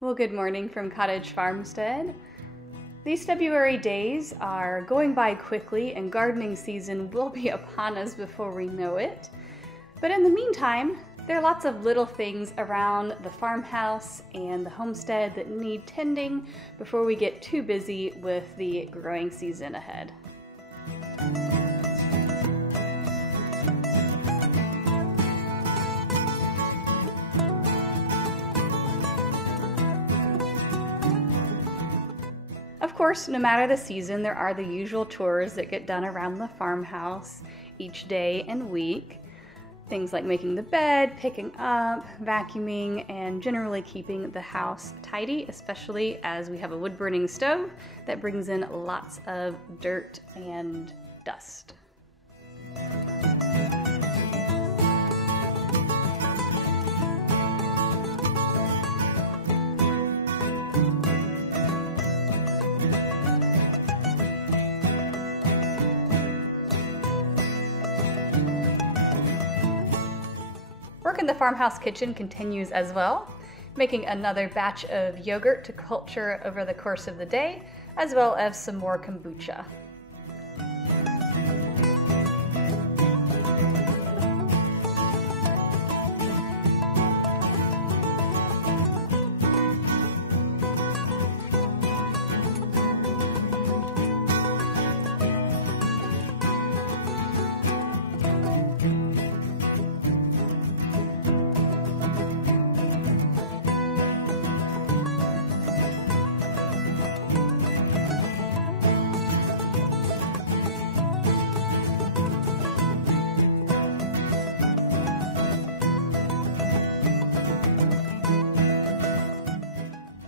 Well, good morning from Cottage Farmstead. These February days are going by quickly and gardening season will be upon us before we know it. But in the meantime, there are lots of little things around the farmhouse and the homestead that need tending before we get too busy with the growing season ahead. Of course, no matter the season, there are the usual chores that get done around the farmhouse each day and week. Things like making the bed, picking up, vacuuming, and generally keeping the house tidy, especially as we have a wood-burning stove that brings in lots of dirt and dust. Work in the farmhouse kitchen continues as well, making another batch of yogurt to culture over the course of the day, as well as some more kombucha.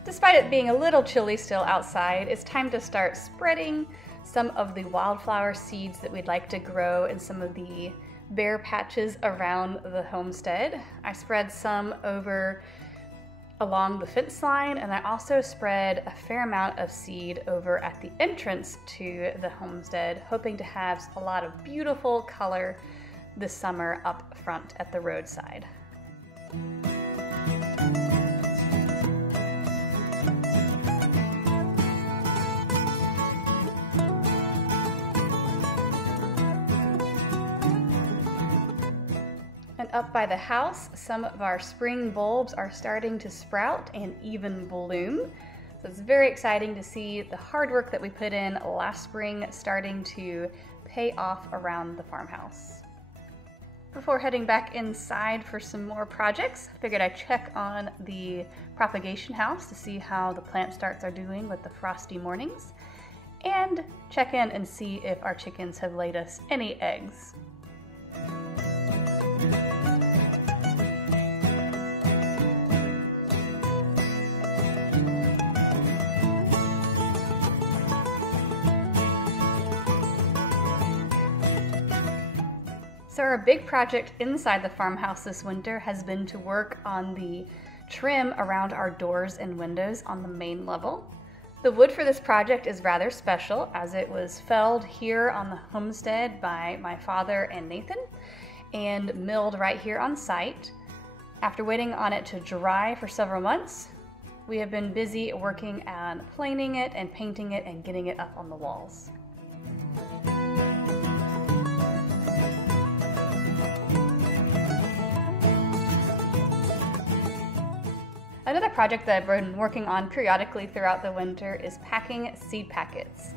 Despite it being a little chilly still outside, it's time to start spreading some of the wildflower seeds that we'd like to grow in some of the bare patches around the homestead. I spread some over along the fence line, and I also spread a fair amount of seed over at the entrance to the homestead, hoping to have a lot of beautiful color this summer up front at the roadside. And up by the house, some of our spring bulbs are starting to sprout and even bloom. So it's very exciting to see the hard work that we put in last spring starting to pay off around the farmhouse. Before heading back inside for some more projects, I figured I'd check on the propagation house to see how the plant starts are doing with the frosty mornings, and check in and see if our chickens have laid us any eggs. So our big project inside the farmhouse this winter has been to work on the trim around our doors and windows on the main level. The wood for this project is rather special, as it was felled here on the homestead by my father and Nathan and milled right here on site. After waiting on it to dry for several months, we have been busy working on planing it and painting it and getting it up on the walls. Another project that I've been working on periodically throughout the winter is packing seed packets.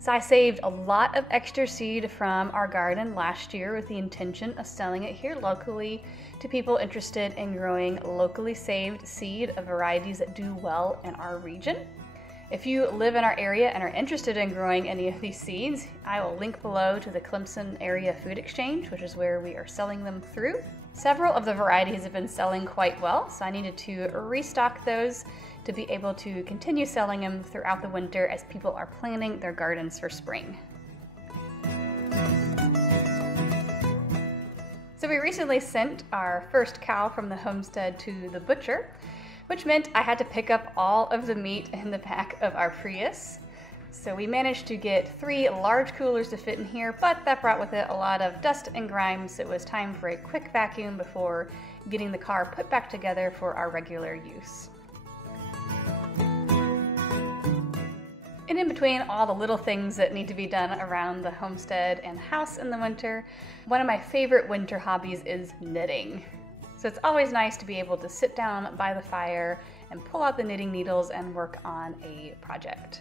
So I saved a lot of extra seed from our garden last year with the intention of selling it here locally to people interested in growing locally saved seed of varieties that do well in our region. If you live in our area and are interested in growing any of these seeds, I will link below to the Clemson Area Food Exchange, which is where we are selling them through. Several of the varieties have been selling quite well, so I needed to restock those to be able to continue selling them throughout the winter as people are planning their gardens for spring. So we recently sent our first cow from the homestead to the butcher, which meant I had to pick up all of the meat in the back of our Prius. So we managed to get 3 large coolers to fit in here, but that brought with it a lot of dust and grime, so it was time for a quick vacuum before getting the car put back together for our regular use. And in between all the little things that need to be done around the homestead and house in the winter, one of my favorite winter hobbies is knitting. So it's always nice to be able to sit down by the fire and pull out the knitting needles and work on a project.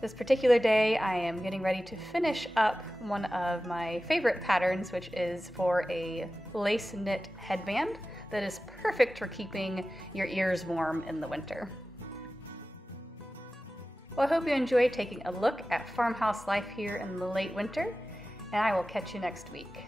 This particular day, I am getting ready to finish up one of my favorite patterns, which is for a lace knit headband that is perfect for keeping your ears warm in the winter. Well, I hope you enjoyed taking a look at farmhouse life here in the late winter, and I will catch you next week.